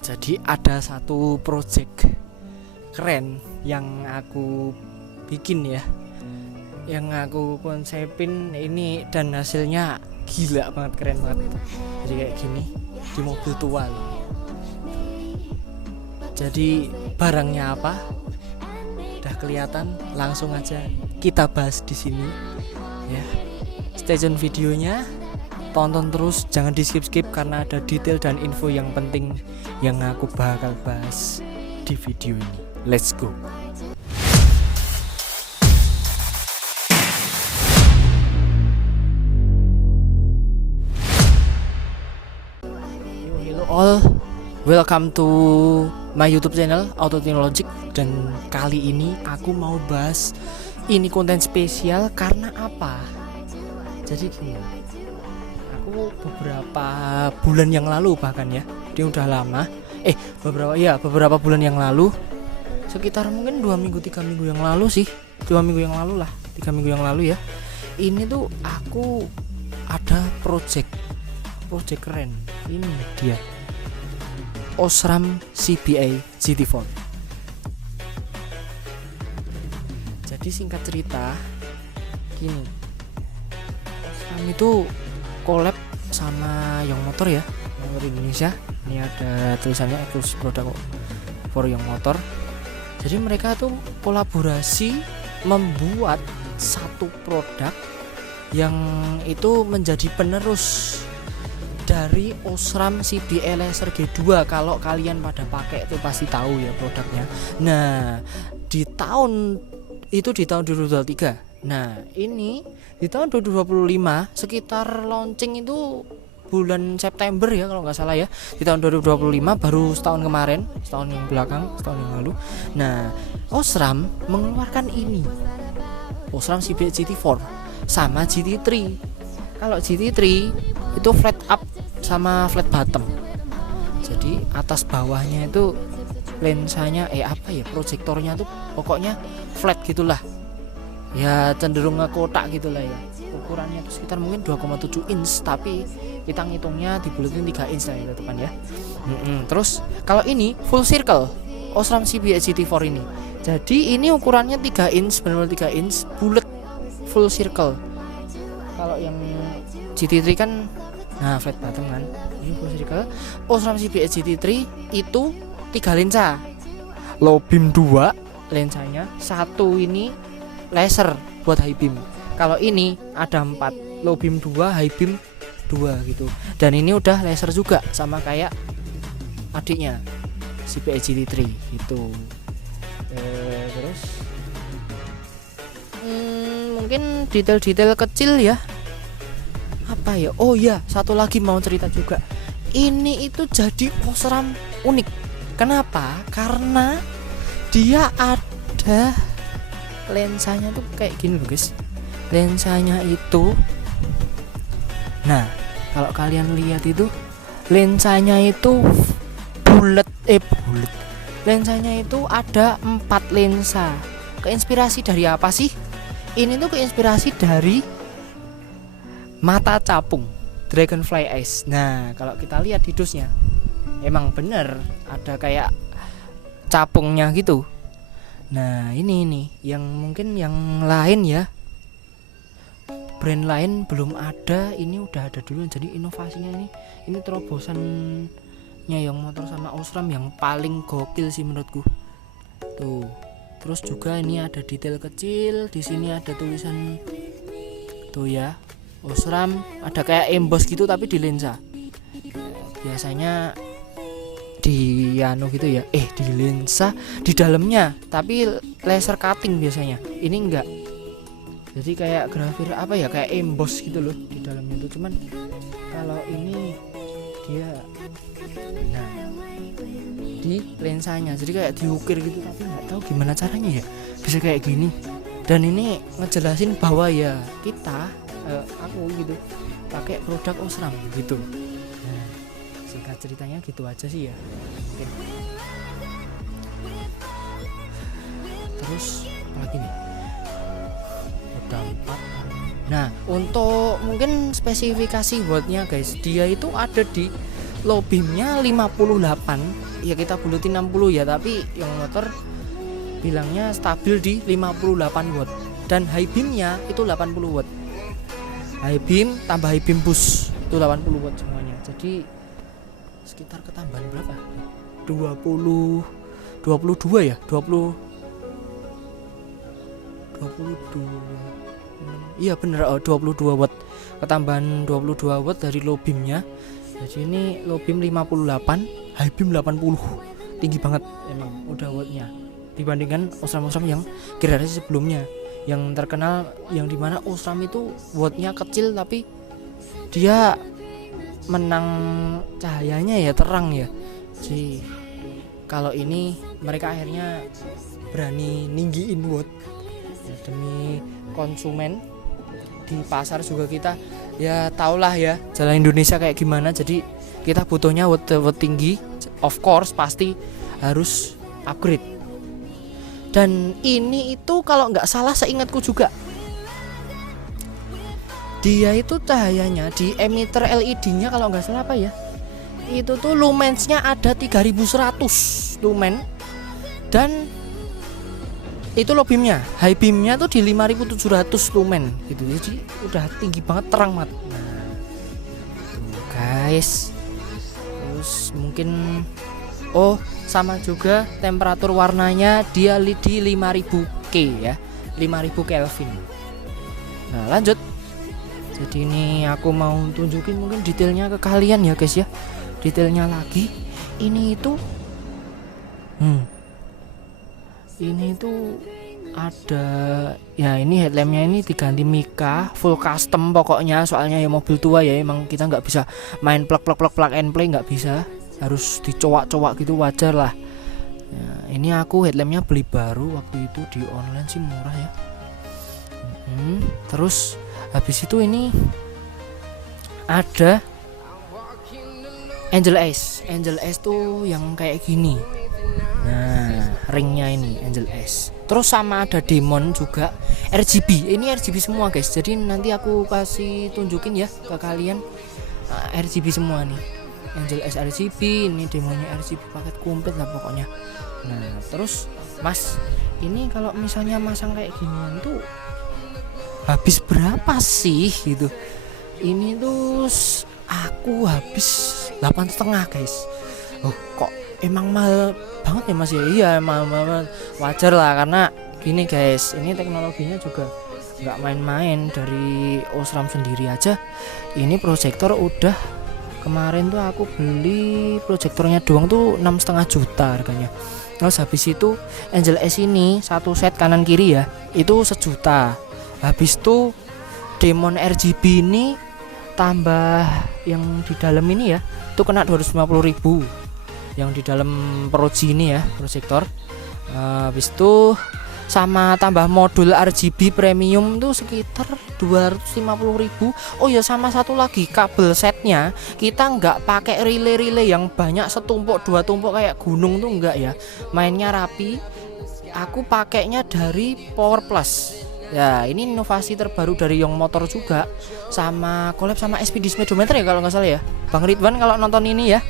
Jadi ada satu project keren yang aku bikin ya, yang aku konsepin ini, dan hasilnya gila banget, keren banget. Jadi kayak gini di mobil tua loh. Jadi barangnya apa? Udah kelihatan, langsung aja kita bahas di sini ya. Stay tune videonya, tonton terus, jangan di skip karena ada detail dan info yang penting yang aku bakal bahas di video ini. Let's go. Hello all, welcome to my YouTube channel Auto Technologic. Dan kali ini aku mau bahas ini konten spesial karena apa? Jadi gini, aku beberapa bulan yang lalu, bahkan ya, dia udah lama. Beberapa bulan yang lalu, sekitar mungkin 2 minggu 3 minggu yang lalu sih, 2 minggu yang lalu lah, 3 minggu yang lalu ya. Ini tuh aku ada project keren. Ini dia, Osram CBA GT4. Jadi singkat cerita gini, Osram itu collab sama Young Motor ya, Motor Indonesia. Ini ada tulisannya eksklusif produk for Young Motor. Jadi mereka tuh kolaborasi membuat satu produk yang itu menjadi penerus dari Osram CBA Laser G2. Kalau kalian pada pakai itu pasti tahu ya produknya. Nah, di tahun 2023. Nah, ini di tahun 2025 sekitar launching itu bulan September ya kalau nggak salah ya. Di tahun 2025 baru setahun kemarin, setahun yang lalu. Nah, Osram mengeluarkan ini, Osram CBA GT4 sama GT3. Kalau GT3 itu flat up sama flat bottom. Jadi atas bawahnya itu lensanya proyektornya tuh pokoknya flat gitulah. Ya cenderung ngekotak gitulah ya. Ukurannya itu sekitar mungkin 2,7 inch, tapi kita ngitungnya dibulatin 3 inch lah itu kan ya. Terus kalau ini full circle Osram CBA GT4 ini. Jadi ini ukurannya 3 inch, benar-benar 3 inch bulat full circle. Kalau yang GT3 kan flat bottom kan. Ini full circle. Osram CBA GT3 itu 3 lensa. Low beam 2 lensanya, satu ini laser buat high beam. Kalau ini ada 4, low beam 2, high beam 2 gitu. Dan ini udah laser juga sama kayak adiknya CBA GT3 gitu. Terus mungkin detail-detail kecil ya. Apa ya? Oh ya, satu lagi mau cerita juga. Ini itu jadi Osram unik. Kenapa? Karena dia ada lensanya tuh kayak gini loh guys. Lensanya itu, nah kalau kalian lihat itu lensanya itu bulat. Lensanya itu ada 4 lensa. Keinspirasi dari apa sih? Ini tuh keinspirasi dari mata capung Dragonfly Eyes. Nah kalau kita lihat di dusnya, emang bener ada kayak capungnya gitu. Nah ini yang mungkin yang lain ya, brand lain belum ada, ini udah ada dulu. Jadi inovasinya ini terobosannya Young Motor sama Osram yang paling gokil sih menurutku. Tuh. Terus juga ini ada detail kecil, di sini ada tulisan tuh ya, Osram, ada kayak emboss gitu tapi di lensa. Biasanya di gitu ya, di lensa di dalamnya tapi laser cutting biasanya. Ini enggak. Jadi kayak grafir kayak emboss gitu loh di dalamnya itu. Cuman kalau ini dia di lensanya jadi kayak diukir gitu, tapi nggak tahu gimana caranya ya bisa kayak gini. Dan ini ngejelasin bahwa ya kita aku gitu pakai produk Osram gitu. Nah, singkat ceritanya gitu aja sih ya. Oke. Terus apa lagi nih? Udah 4. Nah, untuk mungkin spesifikasi buatnya guys, dia itu ada di low beamnya 58, ya kita bulutin 60 ya, tapi yang motor bilangnya stabil di 58 watt, dan high beamnya itu 80 watt. High beam tambah high beam boost itu 80 watt semuanya. Jadi sekitar ketambahan berapa? 22 ya? 22. Iya bener, 22 watt. Ketambahan 22 watt dari low beamnya. Jadi ini low beam 58, high beam 80. Tinggi banget emang udah wattnya dibandingkan Osram-Osram yang generasi sebelumnya, yang terkenal yang dimana Osram itu wattnya kecil tapi dia menang cahayanya ya, terang ya. Jadi kalau ini mereka akhirnya berani ninggiin watt ya, demi konsumen. Di pasar juga kita ya tahulah ya jalan Indonesia kayak gimana. Jadi kita butuhnya watt tinggi, of course pasti harus upgrade. Dan ini itu kalau nggak salah seingatku juga, dia itu cahayanya di emitter LED-nya kalau nggak salah apa ya, itu tuh lumensnya ada 3100 lumen, dan itu low beamnya, high beamnya tuh di 5700 lumen gitu. Jadi udah tinggi banget, terang banget. Nah tuh guys, terus mungkin sama juga temperatur warnanya dia di 5000 K ya, 5000 Kelvin. Nah lanjut, jadi ini aku mau tunjukin mungkin detailnya ke kalian ya guys ya, detailnya lagi. Ini itu ini tuh ada ya, ini headlampnya ini diganti Mika full custom pokoknya, soalnya ya mobil tua ya, emang kita nggak bisa main plug and play, nggak bisa, harus dicowak-cowak gitu, wajar lah ya. Ini aku headlampnya beli baru waktu itu di online sih, murah ya. Terus habis itu ini ada Angel Ace tuh yang kayak gini. Nah ringnya ini Angel Ace. Terus sama ada Demon juga RGB. Ini RGB semua guys. Jadi nanti aku kasih tunjukin ya ke kalian. RGB semua nih. Angel Ace RGB, ini Demonnya RGB, paket komplit lah pokoknya. Nah terus Mas, ini kalau misalnya masang kayak ginian tuh habis berapa sih gitu? Ini tuh aku habis 8,5 guys. Kok emang mahal banget ya Mas ya? Iya emang wajar lah, karena gini guys, ini teknologinya juga nggak main-main. Dari Osram sendiri aja ini proyektor udah, kemarin tuh aku beli proyektornya doang tuh 6,5 juta harganya. Terus habis itu Angel Ace ini satu set kanan kiri ya, itu 1 juta. Habis itu Demon RGB ini tambah yang di dalam ini ya, itu kena 250.000 yang di dalam Proji ini ya, proyektor. Habis itu sama tambah modul RGB premium tuh sekitar 250.000. Oh ya, sama satu lagi, kabel setnya kita nggak pakai relay yang banyak setumpuk 2 tumpuk kayak gunung tuh, enggak ya, mainnya rapi. Aku pakainya dari Power Plus ya, ini inovasi terbaru dari Young Motor juga, sama collab sama SPD Speedometer ya kalau nggak salah ya, Bang Ridwan kalau nonton ini ya.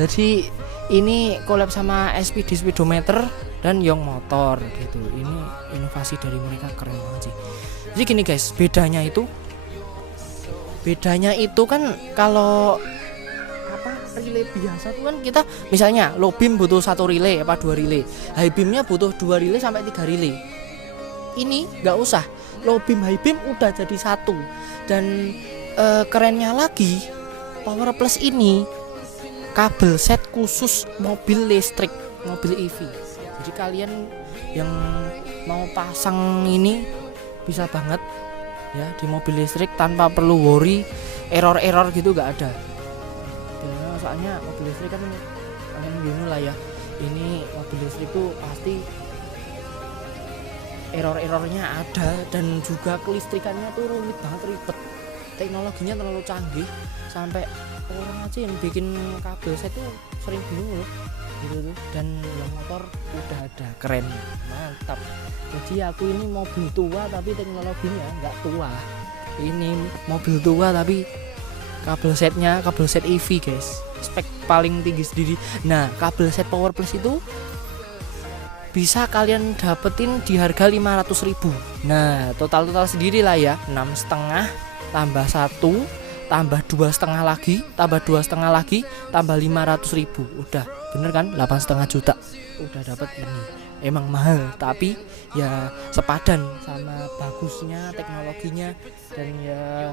Jadi ini collab sama SPD Speedometer dan Young Motor gitu. Ini inovasi dari mereka, keren banget sih. Jadi gini guys, bedanya itu kan kalau relay biasa tuh kan kita misalnya low beam butuh 1 relay apa 2 relay, high beamnya butuh 2 relay sampai 3 relay. Ini nggak usah, low beam high beam udah jadi 1. Dan kerennya lagi, Power Plus ini kabel set khusus mobil listrik, mobil EV. Jadi kalian yang mau pasang ini bisa banget ya di mobil listrik tanpa perlu worry error gitu, nggak ada. Ya, soalnya mobil listrik kan kalian gini lah ya, ini mobil listrik tuh pasti errornya ada, dan juga kelistrikannya tuh rumit banget, ribet. Teknologinya terlalu canggih sampai orang aja yang bikin kabel set tuh sering bingung loh gitu tuh. Dan yang motor udah ada, keren, mantap. Jadi aku ini mobil tua tapi teknologinya nggak tua. Ini mobil tua tapi kabel set EV guys, spek paling tinggi sendiri. Nah kabel set Power Plus itu bisa kalian dapetin di harga 500.000. Nah total sendiri lah ya, 6,5 tambah 1 tambah 2,5 lagi tambah 2,5 lagi tambah 500.000, udah bener kan 8,5 juta udah dapat ini. Emang mahal tapi ya sepadan sama bagusnya teknologinya. Dan ya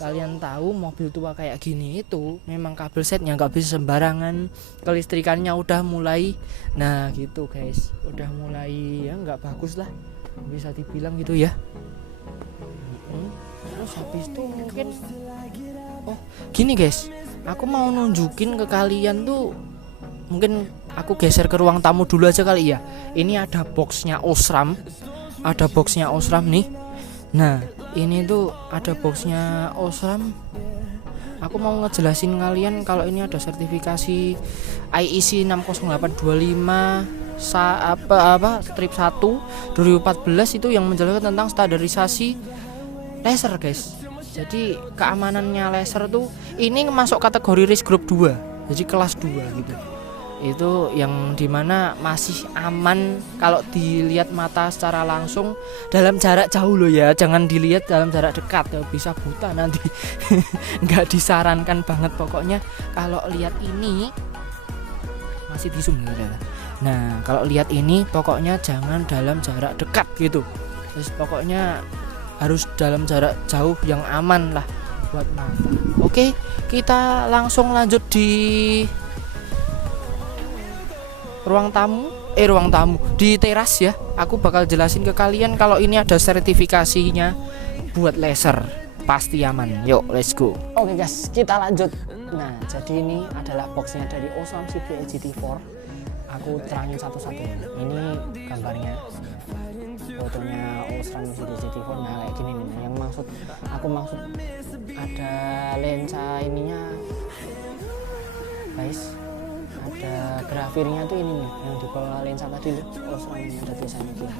kalian tahu mobil tua kayak gini itu memang kabel setnya nggak bisa sembarangan, kelistrikannya udah mulai, nah gitu guys, udah mulai ya nggak bagus lah bisa dibilang gitu ya. Terus habis itu mungkin gini guys, aku mau nunjukin ke kalian tuh, mungkin aku geser ke ruang tamu dulu aja kali ya. Ini ada boxnya Osram, nih. Nah ini tuh ada boxnya Osram. Aku mau ngejelasin kalian kalau ini ada sertifikasi IEC 60825 strip 1 2014 itu yang menjelaskan tentang standarisasi laser guys. Jadi keamanannya laser tuh ini masuk kategori risk group 2, jadi kelas 2 gitu. Itu yang dimana masih aman kalau dilihat mata secara langsung dalam jarak jauh loh ya, jangan dilihat dalam jarak dekat ya, bisa buta nanti. Nggak disarankan banget pokoknya kalau lihat ini masih di zoom ya. Nah kalau lihat ini pokoknya jangan dalam jarak dekat gitu, terus pokoknya harus dalam jarak jauh yang aman lah buat mata. Oke, kita langsung lanjut di ruang tamu di teras ya. Aku bakal jelasin ke kalian kalau ini ada sertifikasinya buat laser, pasti aman. Yuk let's go. Oke guys, kita lanjut. Nah jadi ini adalah boxnya dari Osram CBE GT4. Aku terangin satu-satu. Ini gambarnya, fotonya Osram CBE GT4. Nah kayak gini nih. Yang aku maksud ada lensa ininya guys, ada grafirnya tuh ini nih, yang di bawah lensa tadi loh, Osram yang ada tulisannya gini.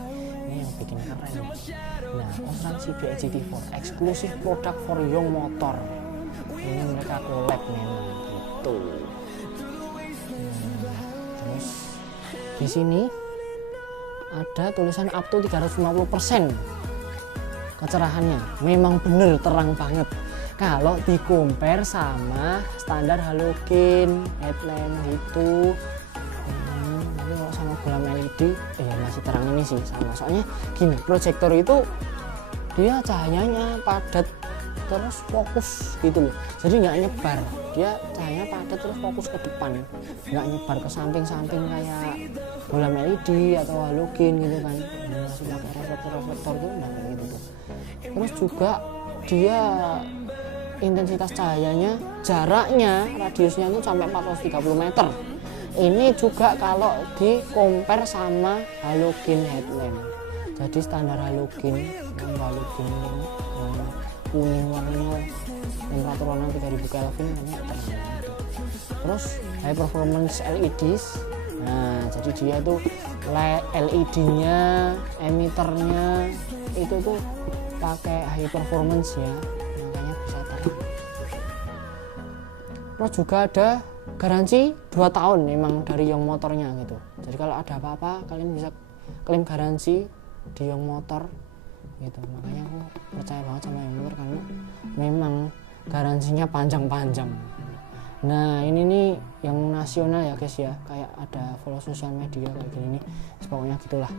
Ini yang bikin keren nih. Nah Osram CBE GT4 eksklusif produk for young motor. Ini mereka collab memang gitu. Terus di sini ada tulisan up to 350% kecerahannya. Memang bener terang banget kalau di compare sama standar halogen headlamp gitu. Tapi kalau sama bola LED ya masih terang ini sih sama. Soalnya gini, proyektor itu dia cahayanya padat terus fokus gitu loh, jadi nggak nyebar, dia cahayanya padat terus fokus ke depan, nggak nyebar ke samping-samping kayak bola LED atau halogen gitu kan. Masih pakai reflektor gitu, nah kayak gitu tuh. Terus juga dia intensitas cahayanya, jaraknya, radiusnya itu sampai 430 meter. Ini juga kalau di compare sama halogen headlamp. Jadi standar halogen ini kuning warnanya, temperatur warna 3000 Kelvin namanya terang. Terus high performance LEDs. Nah jadi dia tuh LED-nya, emitternya itu tuh pakai high performance ya, makanya bisa terang. Terus juga ada garansi 2 tahun memang dari Young motornya gitu. Jadi kalau ada apa-apa kalian bisa klaim garansi di Young motor gitu. Makanya aku percaya banget sama Young motor karena memang garansinya panjang-panjang. Nah ini nih yang nasional ya guys ya, kayak ada follow sosial media kayak gini nih, pokoknya gitulah.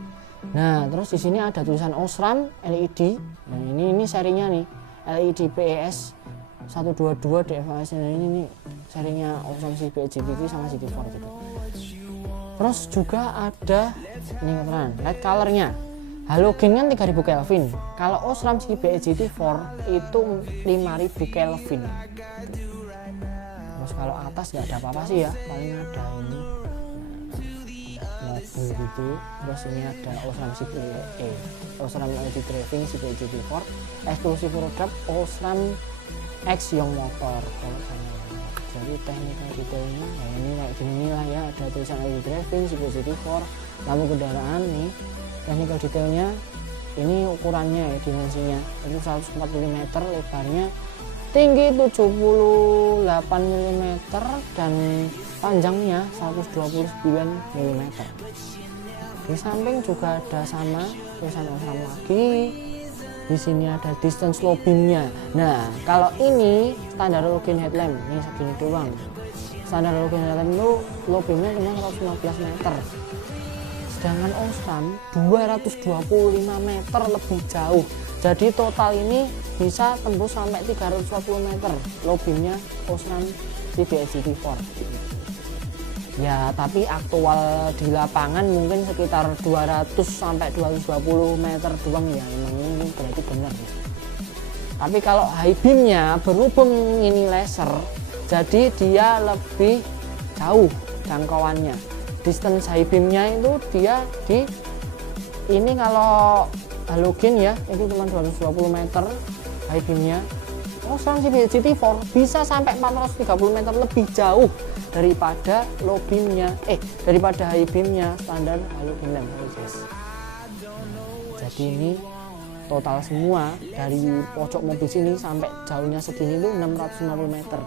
Nah terus di sini ada tulisan Osram LED. Nah ini serinya nih LED PES 122 DFAS. Nah ini nih serinya Osram CBE GT3 sama GT4 gitu. Terus juga ada ini keren light colornya. Halogen kan 3000 Kelvin. Kalau Osram CBE GT4 itu 5000 Kelvin. Terus kalau atas nggak ada apa-apa sih ya, paling ada ini mobil gitu. Terus ini ada Osram CBE, Osram LED Driving CBE GT4, eksklusif produk Osram X Young motor. Kalau saya jadi teknikal detailnya ya ini kayak gini lah ya, ada tulisan LED Driving CBE GT4, lampu kendaraan nih. Teknikal detailnya ini ukurannya ya, dimensinya itu 140 meter, lebarnya tinggi 78 mm dan panjangnya 129 mm. Di samping juga ada sama tulisan Osram lagi. Di sini ada distance low beamnya. Nah, kalau ini standar halogen headlamp, ini segini doang. Standar halogen headlamp itu low beamnya cuma 115 meter. Sedangkan Osram 225 meter lebih jauh. Jadi total ini bisa tembus sampai 320 meter low beamnya Osram CBSGT4. Ya, tapi aktual di lapangan mungkin sekitar 200 sampai 220 meter doang ya. Memang ini berarti benar ya. Tapi kalau high beamnya berhubung ini laser, jadi dia lebih jauh jangkauannya. Distance high beamnya itu dia di ini kalau halogen ya itu cuma 220 meter high beamnya. Osram CBSGT4 bisa sampai 430 meter lebih jauh daripada low beamnya, daripada high beamnya standar halogen lamp. Jadi ini total semua dari pojok mobil sini sampai jauhnya segini itu 650 meter.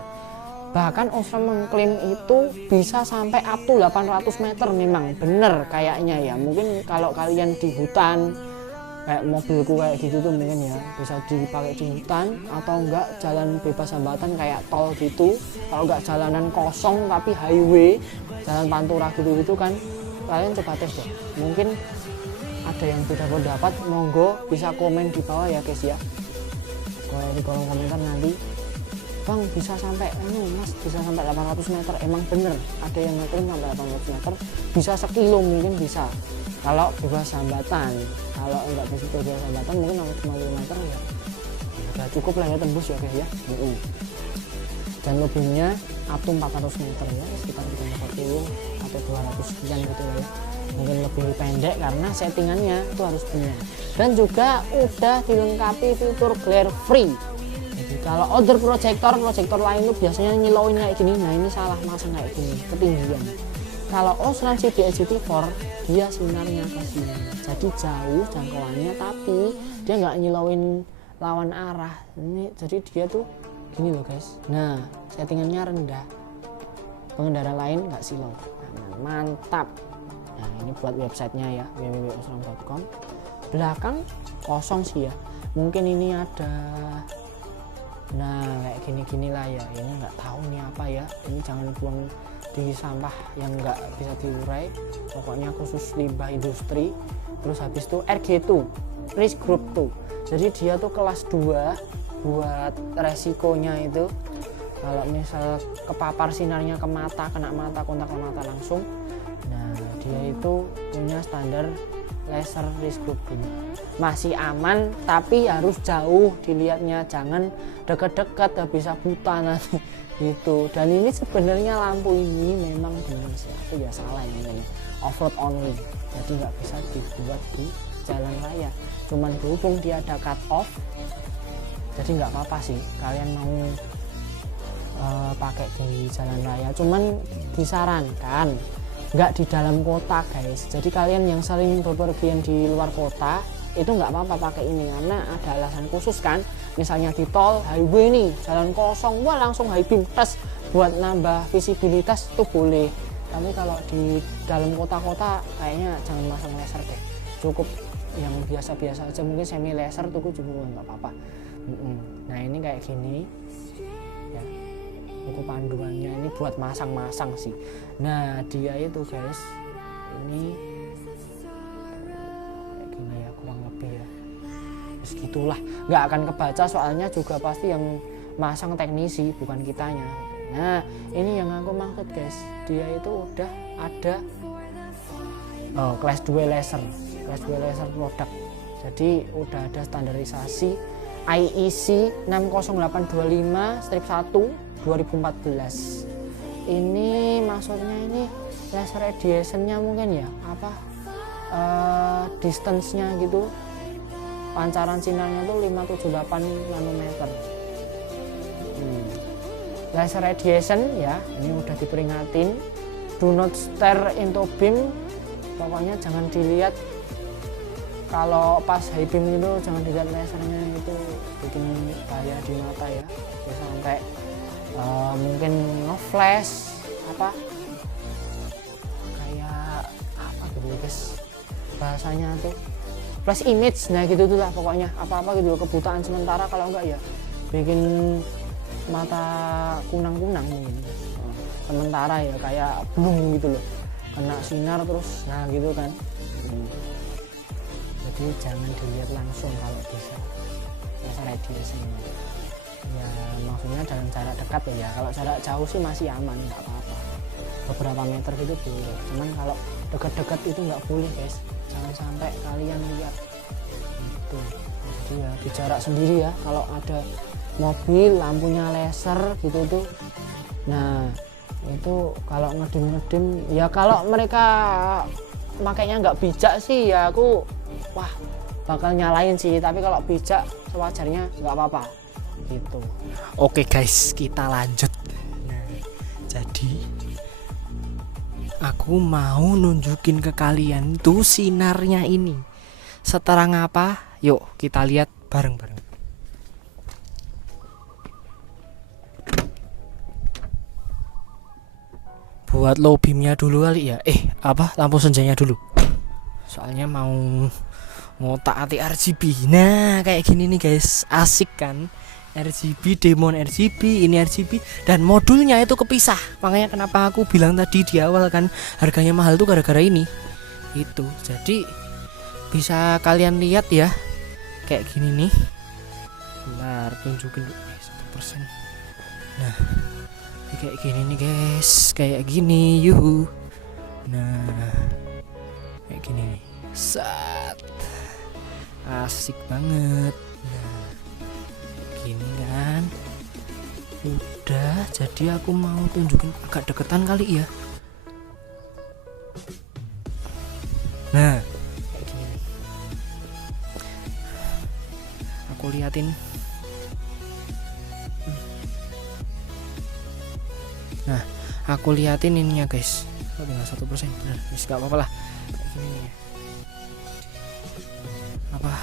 Bahkan Osram mengklaim itu bisa sampai up to 800 meter. Memang bener kayaknya ya. Mungkin kalau kalian di hutan kayak mobilku kayak gitu tuh mungkin ya bisa dipakai di hutan, atau enggak jalan bebas hambatan kayak tol gitu. Kalau enggak jalanan kosong tapi highway, jalan pantura gitu kan, kalian coba tes deh. Mungkin ada yang beda pendapat, monggo bisa komen di bawah ya guys ya. Kalau di kolom komentar nanti, Bang bisa sampai Mas bisa sampai 800 meter. Emang bener ada yang ngeklaim sampai 800 meter, bisa sekilo mungkin bisa kalau bebas hambatan. Kalau enggak bisa bebas hambatan mungkin 0,5 meter ya udah cukup lah ya tembus ya guys ya. Dan low beamnya up to 400 meter ya, sekitar 340 atau 200 sekian gitu ya. Mungkin lebih pendek karena settingannya itu harus benar. Dan juga udah dilengkapi fitur glare free. Jadi kalau other proyektor lain itu biasanya nyilauin kayak gini, nah ini salah masang kayak gini ketinggian. Kalau Osram CBSGT4 dia sinarnya ke sini, jadi jauh jangkauannya, tapi dia nggak nyilauin lawan arah. Ini jadi dia tuh gini loh guys. Nah settingannya rendah, pengendara lain nggak silau. Nah, mantap. Nah ini buat websitenya ya, www.osram.com. Belakang kosong sih ya, mungkin ini ada, nah kayak gini-gini lah ya. Ini nggak tahu nih apa ya, ini jangan buang di sampah yang nggak bisa diurai, pokoknya khusus limbah industri. Terus habis itu RG2 risk group 2, jadi dia tuh kelas 2 buat resikonya itu kalau misal kepapar sinarnya ke mata, kena mata, kontak ke mata langsung. Nah dia itu punya standar laser risk group 2, masih aman tapi harus jauh dilihatnya, jangan deket-deket bisa buta nanti gitu. Dan ini sebenarnya lampu ini memang dengan siapa ya salah ini off-road only, jadi nggak bisa dibuat di jalan raya. Cuman berhubung dia ada cut off, jadi nggak apa-apa sih kalian mau pakai di jalan raya. Cuman disarankan nggak di dalam kota guys. Jadi kalian yang sering bepergian di luar kota itu nggak apa-apa pakai ini, karena ada alasan khusus kan. Misalnya di tol, highway nih, jalan kosong, wah langsung high beam tes buat nambah visibilitas itu boleh. Tapi kalau di dalam kota-kota kayaknya jangan masang laser deh, cukup yang biasa-biasa aja, mungkin semi laser tuh juga nggak apa-apa. Nah ini kayak gini ya, buku panduannya ini buat masang-masang sih. Nah dia itu guys, ini kayak gini ya, kurang lebih ya segitulah, nggak akan kebaca soalnya juga pasti yang masang teknisi bukan kitanya. Nah ini yang aku maksud guys, dia itu udah ada kelas 2 laser produk, jadi udah ada standarisasi IEC 60825-1 2014. Ini maksudnya ini laser radiationnya mungkin ya apa distance-nya gitu, pancaran sinarnya tuh 578 nanometer. Laser radiation ya, ini udah diperingatin, do not stare into beam, pokoknya jangan dilihat kalau pas high beam itu jangan dilihat lasernya, itu bikin bahaya di mata ya, bisa sampai mungkin ngeflash apa kayak apa gitu guys bahasanya tuh, flash image, nah gitu tuh lah pokoknya, apa-apa gitu kebutaan sementara, kalau enggak ya bikin mata kunang-kunang mungkin sementara ya, kayak blung gitu loh, kena sinar terus nah gitu kan. Jadi jangan dilihat langsung kalau bisa laser radiation ya, maksudnya dalam jarak dekat ya, kalau jarak jauh sih masih aman, nggak apa-apa, beberapa meter gitu boleh, cuman kalau dekat-dekat itu nggak boleh guys, jangan sampai kalian lihat itu. Jadi ya di jarak sendiri ya, kalau ada mobil lampunya laser gitu tuh, nah itu kalau ngedem ya, kalau mereka makanya nggak bijak sih ya aku wah bakal nyalain sih, tapi kalau bijak sewajarnya nggak apa-apa gitu. Oke guys, kita lanjut. Nah, jadi aku mau nunjukin ke kalian tuh sinarnya ini seterang apa, yuk kita lihat bareng-bareng. Buat low beamnya dulu kali ya, lampu senjanya dulu, soalnya mau ngotak atik RGB. Nah kayak gini nih guys, asik kan, RGB, demon RGB, ini RGB, dan modulnya itu kepisah. Makanya kenapa aku bilang tadi di awal kan harganya mahal tuh gara-gara ini itu. Jadi bisa kalian lihat ya kayak gini nih, bentar tunjukin 1%. Nah kayak gini nih guys, kayak gini yuhu. Nah kayak gini nih, set, asik banget. Nah gini kan udah, jadi aku mau tunjukin agak deketan kali ya. Nah kayak gini nih, aku liatin. Nah aku liatin ininya guys, tinggal 1%, bener, gak apa-apa lah. Ini apa,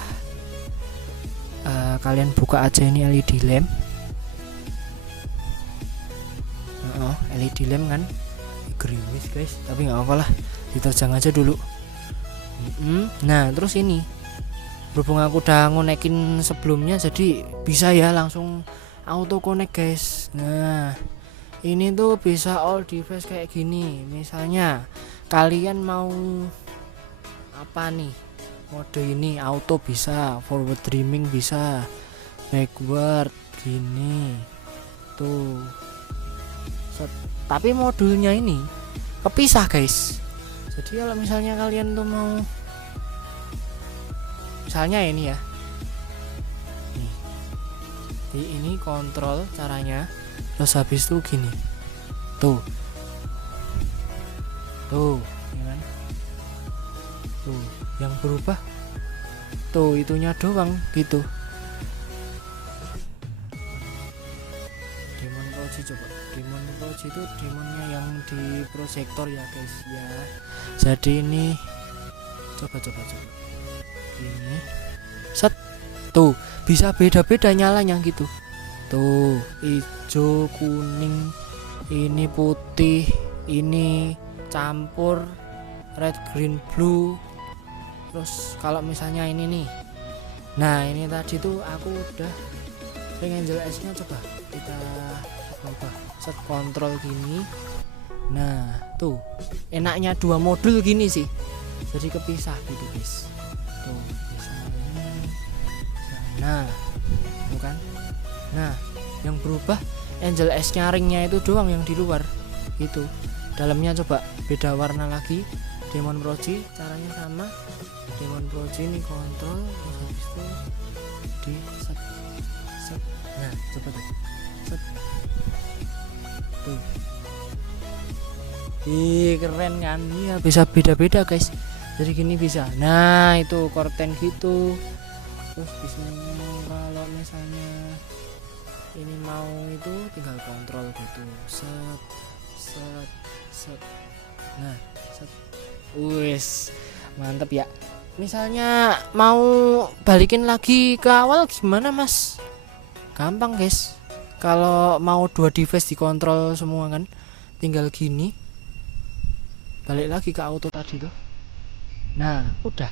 kalian buka aja ini LED lamp. LED lamp kan gerimis guys, tapi nggak apa-apa lah, diterjang aja dulu. Nah terus ini berhubung aku udah ngonekin sebelumnya, jadi bisa ya langsung auto connect guys. Nah ini tuh bisa all device kayak gini. Misalnya kalian mau apa nih, mode ini auto bisa, forward dreaming bisa, backward gini tuh. Tapi modulnya ini kepisah guys. Jadi kalau misalnya kalian tuh mau, misalnya ini ya nih, ini kontrol caranya. Terus habis itu gini tuh ya kan? Tuh yang berubah tuh itunya doang gitu. Demon Proji, coba Demon Proji itu demonnya yang di proyektor ya guys ya. Jadi ini coba ini set tuh, bisa beda-beda nyalanya gitu. Tuh hijau, kuning, ini putih, ini campur red, green, blue. Terus kalau misalnya ini nih, nah ini tadi tuh aku udah pengen jelasnya, coba kita coba set kontrol gini. Nah tuh enaknya dua modul gini sih, jadi kepisah gitu guys. Tuh misalnya, nah bukan. Nah yang berubah Angel S nya ringnya itu doang yang di luar itu, dalamnya coba beda warna lagi. Demon Proji caranya sama, Demon Proji ini kontrol, terus habis itu di set. Nah coba tuh set tuh, keren kan. Iya bisa beda-beda guys, jadi gini bisa. Nah itu korten gitu. Terus bisa kalau misalnya ini mau itu tinggal kontrol gitu, set. Nah set, wis mantep ya. misalnya mau balikin lagi ke awal gimana mas? Gampang guys, kalau mau dua device dikontrol semua kan, tinggal gini balik lagi ke auto tadi tuh. Nah udah,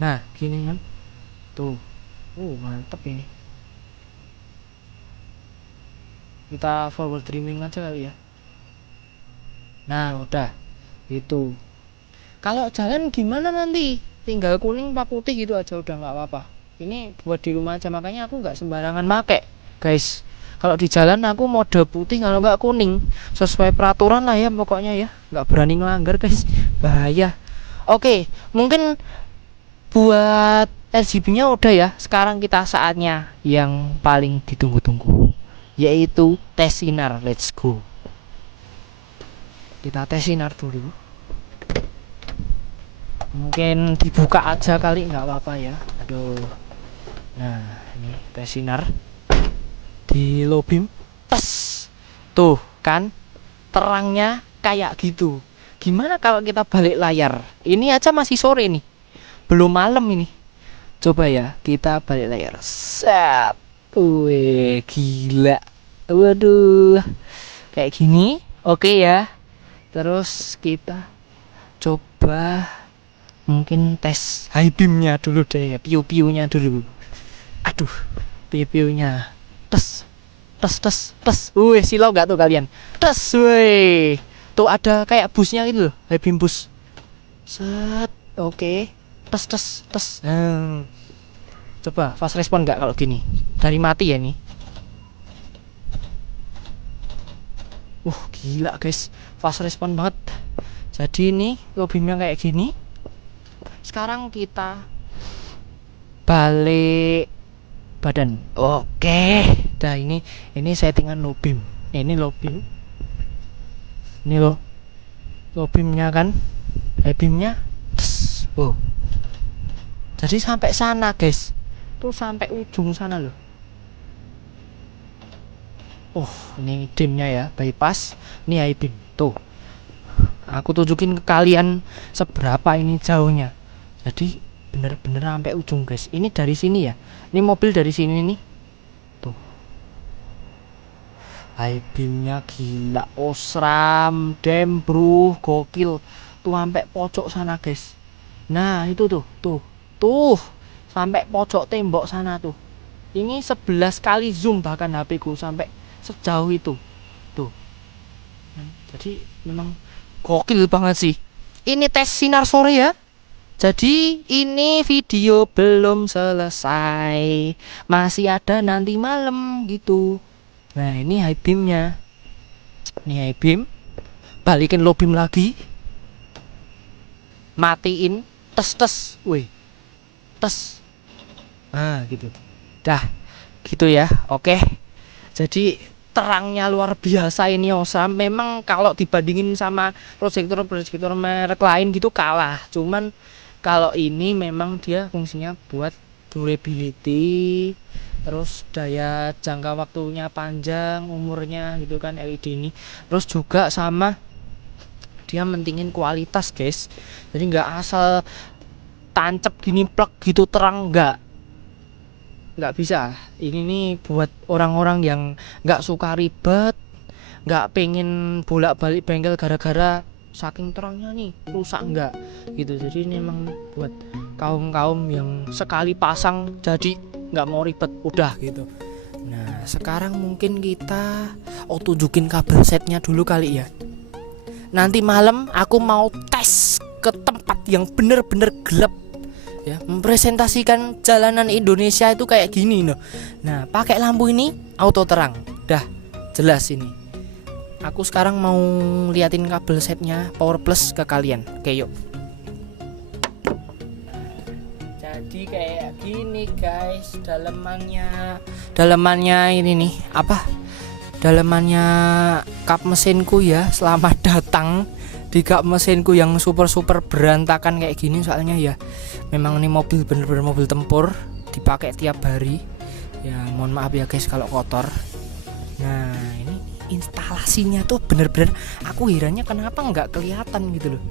nah gini kan tuh, mantep ini. Kita forward streaming aja kali ya. Nah udah itu. Kalau jalan gimana nanti? Tinggal kuning pak putih gitu aja udah nggak apa-apa. Ini buat di rumah aja, makanya aku nggak sembarangan make guys. Kalau di jalan aku mode putih, kalau nggak kuning, sesuai peraturan lah ya pokoknya ya, nggak berani ngelanggar guys, bahaya. Oke, mungkin buat RGB nya udah ya. Sekarang kita saatnya yang paling ditunggu-tunggu, yaitu tes sinar. Let's go, kita tes sinar dulu. Mungkin dibuka aja kali, nggak apa-apa ya. Aduh, nah ini tes sinar di low beam. Tes tuh kan terangnya kayak gitu. Gimana kalau kita balik layar? Ini aja masih sore nih, belum malam ini. Coba ya kita balik layar. Set. Wih gila. Waduh, kayak gini oke ya. Terus kita coba mungkin tes high beamnya dulu deh, piu-piunya dulu. Aduh, piu-piunya. Tes, tes, tes, tes. Wih, silau nggak tuh kalian? Tes, wih. Tuh ada kayak busnya gitu loh, high beam bus. Set, oke. Tes, tes, tes. Coba fast respon nggak kalau gini? Dari mati ya nih. Gila guys, fast respon banget. Jadi ini low beamnya kayak gini. Sekarang kita balik badan. Oke. Nah ini settingan low beam. Ini low beam. Ini low beamnya kan. High beamnya. Jadi sampai sana guys. Tuh sampai ujung sana loh. Ini dimnya ya, bypass. Ini high beam. Tuh. Aku tunjukin ke kalian seberapa ini jauhnya. Jadi bener-bener sampai ujung guys. Ini dari sini ya. Ini mobil dari sini nih. Tuh. High beamnya gila, osram, damn bro, gokil. Tuh sampai pojok sana guys. Nah itu tuh sampai pojok tembok sana tuh. Ini 11 kali zoom bahkan HP ku sampai sejauh itu. Tuh. Jadi memang gokil banget sih. Ini tes sinar sore ya. Jadi ini video belum selesai, masih ada nanti malam gitu. Nah ini high beamnya. Ini high beam. Balikin low beam lagi. Matiin. Tes. Wih. Tes. Nah gitu. Dah gitu ya. Oke. Jadi terangnya luar biasa ini Osram. Memang kalau dibandingin sama proyektor merek lain gitu kalah. Cuman kalau ini memang dia fungsinya buat durability, terus daya jangka waktunya panjang, umurnya gitu kan LED ini. Terus juga sama dia mentingin kualitas guys. Jadi nggak asal tancap gini plek gitu terang, nggak bisa. Ini nih buat orang-orang yang nggak suka ribet, nggak pengen bolak-balik bengkel gara-gara saking terangnya nih rusak enggak gitu. Jadi ini emang buat kaum yang sekali pasang jadi nggak mau ribet udah gitu. Nah sekarang mungkin kita tunjukin kabel setnya dulu kali ya. Nanti malam aku mau tes ke tempat yang bener-bener gelap ya, mempresentasikan jalanan Indonesia itu kayak gini loh. Nah pakai lampu ini auto terang, dah jelas ini. Aku sekarang mau liatin kabel setnya Power Plus ke kalian. Oke yuk. Jadi kayak gini guys, dalemannya ini nih apa? Dalemannya kap mesinku ya. Selamat datang di kap mesinku yang super berantakan kayak gini. Soalnya ya memang ini mobil bener-bener mobil tempur, dipakai tiap hari. Ya mohon maaf ya guys kalau kotor. Nah ini instalasinya tuh bener-bener aku herannya kenapa nggak kelihatan gitu loh.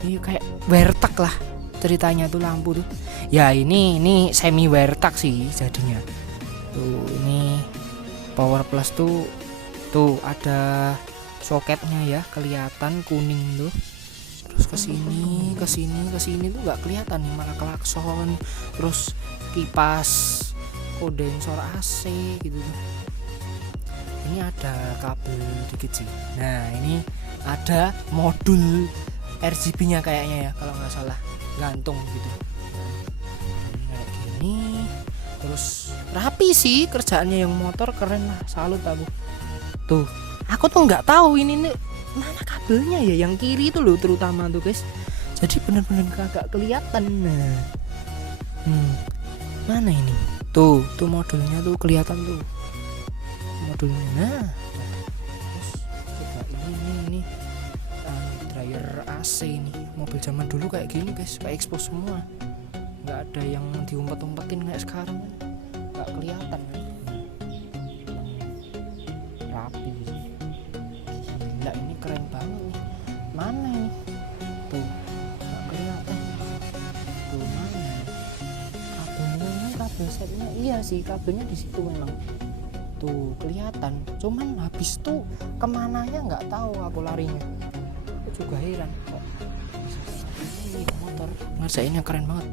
Ini kayak WireTag lah ceritanya tuh lampu tuh. Ya ini semi WireTag sih jadinya. Tuh ini Power Plus tuh ada soketnya ya, kelihatan kuning tuh. Terus kesini tuh nggak kelihatan nih, mana klakson, terus kipas, kode sensor AC gitu tuh. Ini ada kabel dikit sih. Nah ini ada modul RGB-nya kayaknya ya, kalau nggak salah gantung gitu. Ini kayak gini. Terus rapi sih kerjaannya, yang motor keren lah, salut aku. Tuh, aku tuh nggak tahu ini nih mana kabelnya ya, yang kiri itu loh terutama tuh guys. Jadi bener-bener kagak kelihatan. Nah, mana ini? Tuh modulnya tuh kelihatan tuh. Modulnya. Nah, terus coba ini dryer AC ini. Mobil zaman dulu kayak gini guys, kayak expose semua. Nggak ada yang diumpet-umpetin kayak sekarang, nggak kelihatan kan. Rapi sih. Gila, ini keren banget nih. Mana ini? Tuh, nggak kelihatan. Tuh mana? Kabelnya ini, kabel setnya. Iya sih, kabelnya di situ memang. Tuh kelihatan. Cuman habis tuh kemananya nggak tahu aku larinya. Aku juga heran kok. Ini motor ngerjainnya keren banget.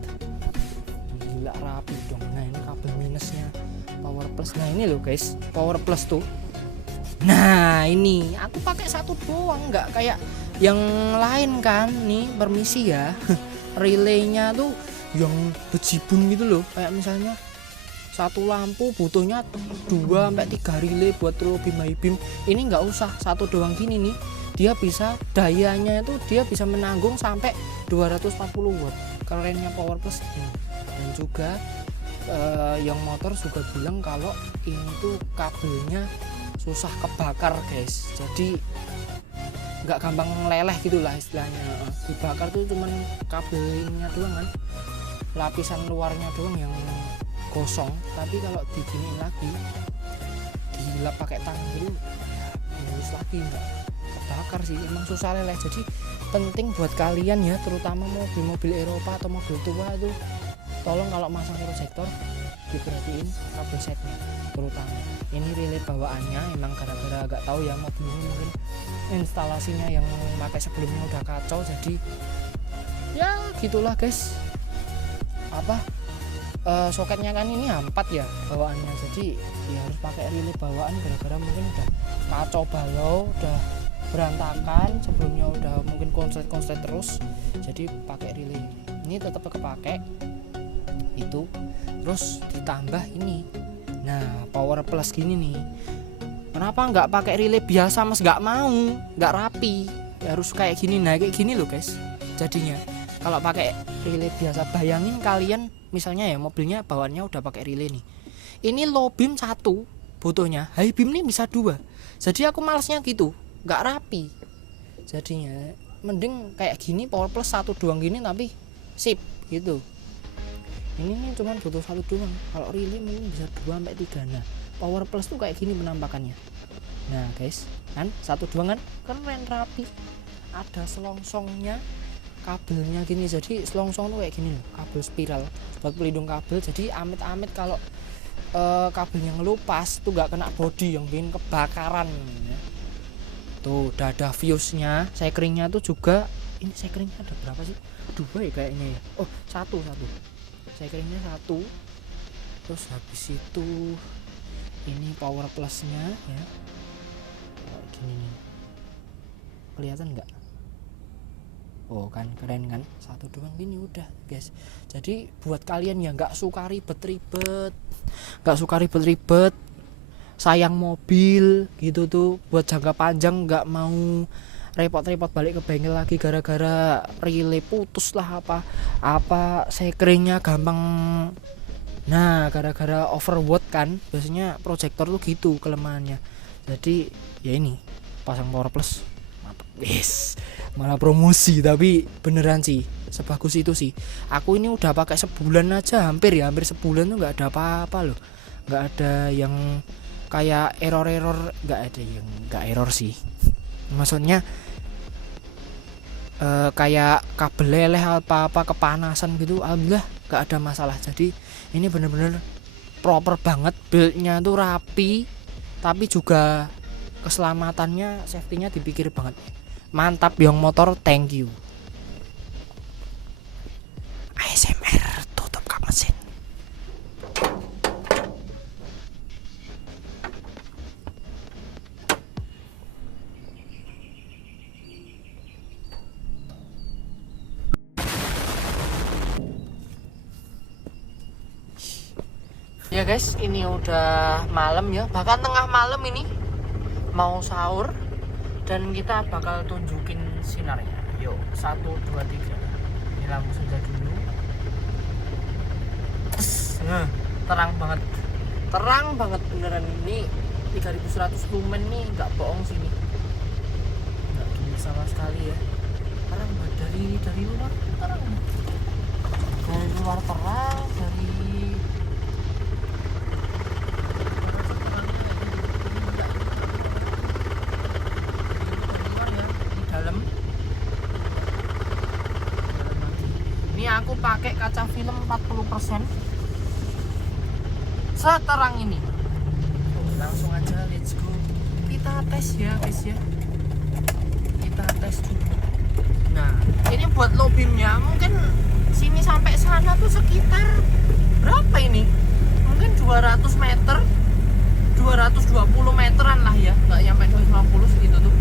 Gila rapi dong. Nah ini kabel minusnya Power Plus. Nah ini loh guys, Power Plus tuh. Nah ini aku pakai satu doang, nggak kayak yang lain kan. Nih permisi ya. Relaynya tuh yang bejibun gitu loh. Kayak misalnya satu lampu butuhnya 2-3 relay buat throw beam high beam. Ini nggak usah, satu doang gini nih. Dia bisa, dayanya itu dia bisa menanggung sampai 240 watt. Kerennya Power Plus ini. Dan juga yang motor juga bilang kalau ini tuh kabelnya susah kebakar guys, jadi nggak gampang leleh gitulah istilahnya. Dibakar tuh cuman kabelnya doang kan, lapisan luarnya doang yang gosong. Tapi kalau diginiin lagi, dilap pakai tangan gitu, mulus lagi, nggak kebakar sih. Emang susah leleh. Jadi penting buat kalian ya, terutama mobil-mobil Eropa atau mobil tua itu, tolong kalau masang proyektor diperhatiin kabel setnya terutama. Ini relay bawaannya emang gara-gara agak tahu ya mobil ini mungkin instalasinya yang pakai sebelumnya udah kacau, jadi ya gitulah guys. Soketnya kan ini A4 ya bawaannya, jadi ya harus pakai relay bawaan gara-gara mungkin udah kacau balau, udah berantakan, sebelumnya udah mungkin konslet terus, jadi pakai relay ini tetap kepake itu. Terus ditambah ini, nah Power Plus gini nih, kenapa nggak pakai relay biasa mas? Nggak mau, nggak rapi, harus kayak gini. Nah kayak gini loh guys jadinya. Kalau pakai relay biasa, bayangin kalian misalnya ya mobilnya bawaannya udah pakai relay nih, ini low beam 1 butuhnya, high beam nih bisa 2. Jadi aku malesnya gitu, nggak rapi jadinya. Mending kayak gini Power Plus 1 doang gini tapi sip gitu. Ini nih cuma butuh 1 doang, kalau relay mungkin bisa 2-3. Nah Power Plus tuh kayak gini penampakannya. Nah guys kan 1 doang kan keren rapi, ada selongsongnya, kabelnya gini. Jadi selongsong tuh kayak gini loh, kabel spiral buat pelindung kabel. Jadi amit-amit kalau kabelnya ngelupas tuh nggak kena body yang bikin kebakaran ya. Tuh udah ada fuse-nya, sekringnya tuh juga. Ini sekringnya ada berapa sih? 2 ya kayaknya ya. Oh satu sekringnya 1. Terus habis itu ini Power Plus-nya ya kayak gini nih, kelihatan nggak? Oh kan keren kan, 1 doang gini udah guys. Jadi buat kalian yang nggak suka ribet-ribet, sayang mobil gitu tuh, buat jangka panjang, nggak mau repot-repot balik ke bengkel lagi gara-gara relay putus lah apa sekringnya gampang. Nah gara-gara overwatt kan biasanya proyektor tuh gitu kelemahannya. Jadi ya ini pasang Power Plus mantap guys. Malah promosi tapi beneran sih sebagus itu sih. Aku ini udah pakai sebulan aja, hampir sebulan tuh nggak ada apa-apa loh, nggak ada yang kayak error, nggak ada yang nggak error sih. Maksudnya kayak kabel leleh apa kepanasan gitu, alhamdulillah gak ada masalah. Jadi ini bener-bener proper banget, buildnya tuh rapi, tapi juga keselamatannya, safety-nya dipikir banget. Mantap Yong Motor, thank you. ASMR tutup kap mesin. Ya guys, ini udah malam ya, bahkan tengah malam ini mau sahur, dan kita bakal tunjukin sinarnya. Yuk, 1, 2, 3. Ini lampu senja dulu. Terang banget beneran. Ini 3100 lumen nih, nggak bohong sini, nggak gini sama sekali ya. Terang banget dari luar terang, dari ini aku pakai kaca film 40%. Seterang ini. Langsung aja, let's go. Kita tes ya guys ya. Kita tes dulu. Nah, ini buat low beamnya mungkin sini sampai sana tuh sekitar berapa ini? Mungkin 200 meter, 220 meteran lah ya, nggak sampai 250 segitu tuh.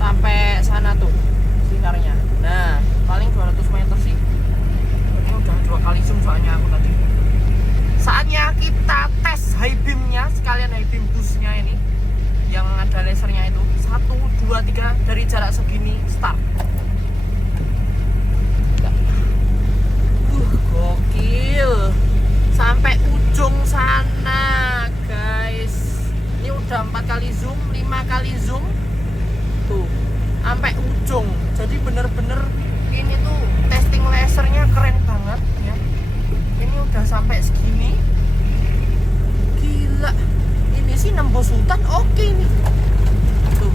Sampai sana tuh sinarnya. Nah, paling 200 meter sih. Ini udah 2 kali zoom soalnya aku tadi. Saatnya kita tes high beamnya, sekalian high beam busnya ini yang ada lasernya itu. 1, 2, 3 dari jarak segini start. Gokil, sampai ujung sana guys. Ini udah 4 kali zoom, 5 kali zoom tuh sampai ujung. Jadi bener-bener ini tuh testing lasernya keren banget ya. Ini udah sampai segini, gila. Ini sih nembus hutan oke nih. Tuh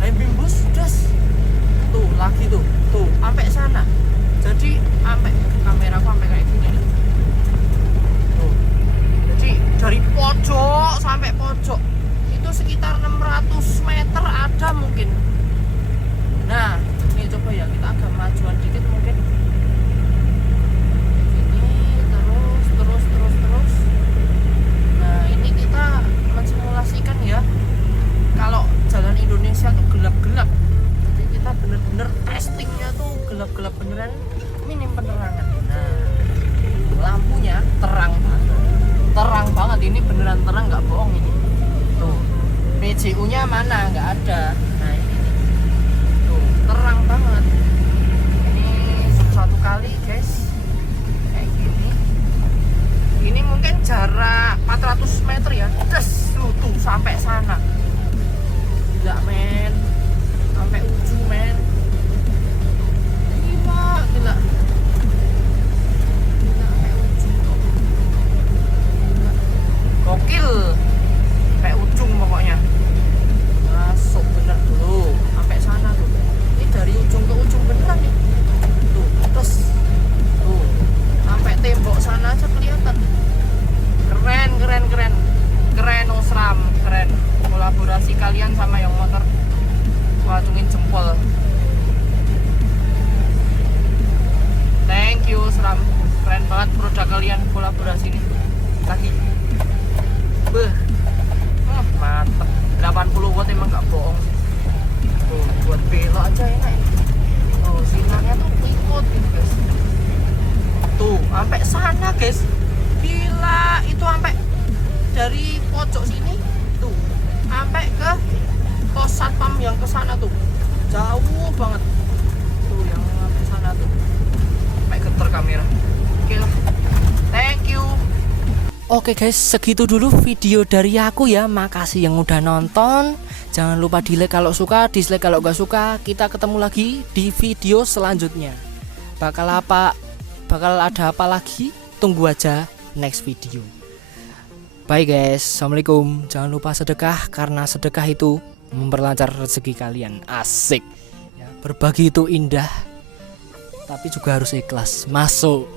high beam bus das. Tuh lagi tuh sampai sana. Jadi sampai kamera aku sampai kayak gini nih. Tuh. Jadi dari pojok sampai pojok itu sekitar 600 meter ada mungkin. Nah, ini coba ya kita agak majuan dikit mungkin. Terus. Nah, ini kita mensimulasikan ya. Kalau jalan Indonesia tuh gelap-gelap. Jadi kita bener-bener testingnya tuh gelap-gelap beneran, minim penerangan. Nah, lampunya terang banget. Ini beneran terang, nggak bohong ini. Tuh, PJU-nya mana? Nggak ada. Nah, ini tuh terang banget. Ini zoom 1 kali guys, kayak gini. Ini mungkin jarak 400 meter ya. Tuh sampai sana. Gila men, sampai ujung men. Gila sampai ujung tuh. Gokil, sampai ujung pokoknya. Masuk bener dulu sampai sana tuh. Ini dari ujung ke ujung beneran nih. Tuh terus tuh sampai tembok sana aja kelihatan. Keren Osram, keren. Kolaborasi kalian sama Yong Motor, gua acungin jempol. Thank you Osram, keren banget produk kalian, kolaborasi ini lagi. Mantep. 80 watt emang gak bohong. Tuh buat belok aja enak ini. Tuh sinarnya tuh ikut gitu guys. Tuh sampai sana guys. Gila, itu sampai dari pojok sini tuh sampai ke pos satpam yang ke sana tuh. Jauh banget. Tuh yang sampai sana tuh. Sampai geter kamera. Oke lah. Thank you. Oke guys, segitu dulu video dari aku ya. Makasih yang udah nonton. Jangan lupa di like kalau suka, dislike kalau gak suka. Kita ketemu lagi di video selanjutnya. Bakal ada apa lagi? Tunggu aja next video. Bye guys, assalamualaikum. Jangan lupa sedekah, karena sedekah itu memperlancar rezeki kalian. Asik. Ya, berbagi itu indah, tapi juga harus ikhlas. Masuk.